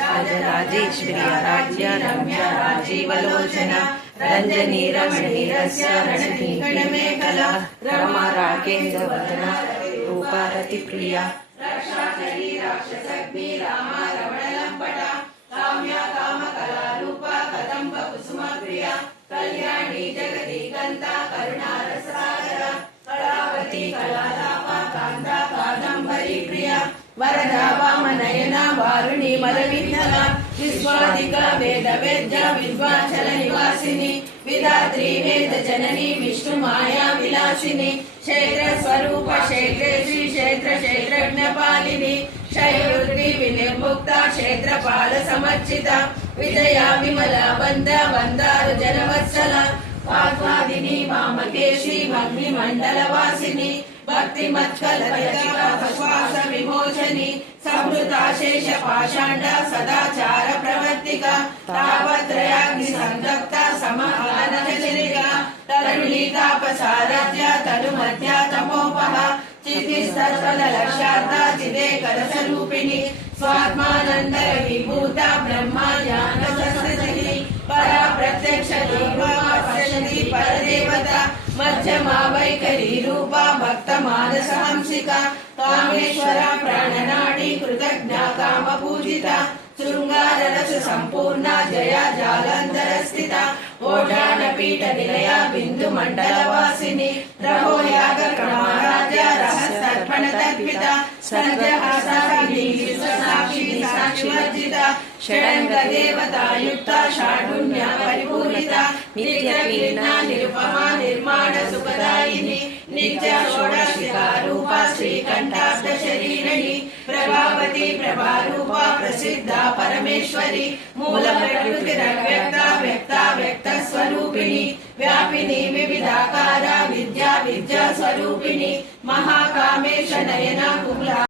राजराजेश्वरी राज्य रम्या राजीवलोचना रंजनी रमणी रस्य रणनीकला रमा राकेन्द्र वदना रूपा रतिप्रिया रक्षा राक्षसग्नि रामा रमणलंपटा काम्या कामकला रूपा कदंब कुसुम प्रिया कल्याणी जगति गंता करुणा रसागरा कलावती कलालापा कांता कादंबरी प्रिया वरदा वामनयना वारुणी मलविठ्ठल विश्वादिका वेद वेद्य विद्वाचल निवासिनी विधात्री वेद जननी विष्णु माया विलासिनी क्षेत्र स्वरूप क्षेत्रेश्वरी क्षेत्र क्षेत्रज्ञ पालिनी शैरुद्री विनिर्मुक्ता क्षेत्रपाल समर्चिता विजया विमला वंद वंदारु जनवत्सला वाग्वादिनी वामकेशी भग्निमण्डलवासिनी भक्ति मत्कलश्वास विमोचनी समृता शेष पाषांड सदाचार प्रवर्तिका तापत्रयाग्नि संतप्ता समानचरिका तरुणी तापसारथ्य तनुमध्या तमोपः चितिस्तत्पदलक्ष्यार्था चिदेकर स्वरूपिणी स्वात्मानंद विभूता ब्रह्मा ज्ञान सस्यसिनी परा प्रत्यक्ष रूपा पश्यति परदेवता मध्यमा वैखरी रूपा भक्त मानस हंसिका कामेश्वरा प्राणनाडी कृतज्ञा काम पूजिता शृंगार रस संपूर्णा जया जालंधर स्थिता ओढ़ान पीठ निलया बिंदु मंडल वासिनी रहो याग क्रमाराध्या रहस्तर्पण तद्विता संजहासाक्षी साक्षी वर्जिता षडंग देवता युक्ता षाढुन्या परिपूरिता नित्य वीणा निरुपमा निर्माण सुखदायिनी नित्य षोडशिका रूपा श्रीकंठाब्द शरीरिणी प्रभावती प्रभारूपा प्रसिद्धा परमेश्वरी मूल प्रकृतिरव्यक्ता व्यक्ता व्यक्त स्वरूपिणी व्यापिनी विविधाकारा विद्या विद्या स्वरूपिणी महाकामेश नयना कुला